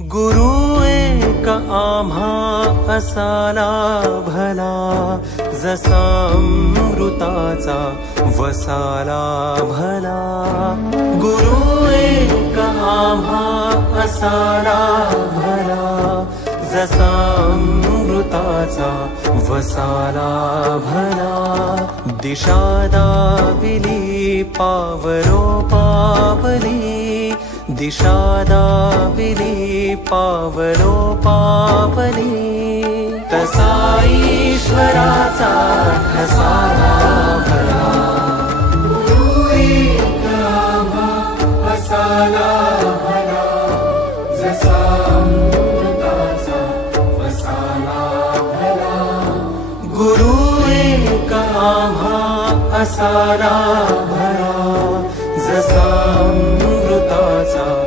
गुरु एक आम्हा असाला भला, जसा अमृताचा वसाला भला। गुरु एक आम्हा असाला भला, जसा अमृताचा वसाला भला। दिशा दाविली पावलो पावली, दिशा दाविली पावलो पावली। तसा ईश्वराचा ठसाला भला, गुरु एक आम्हा असाला भला, जसा अमृताचा वसाला भला। गुरु एक आम्हा असाला भला, जसा अमृताचा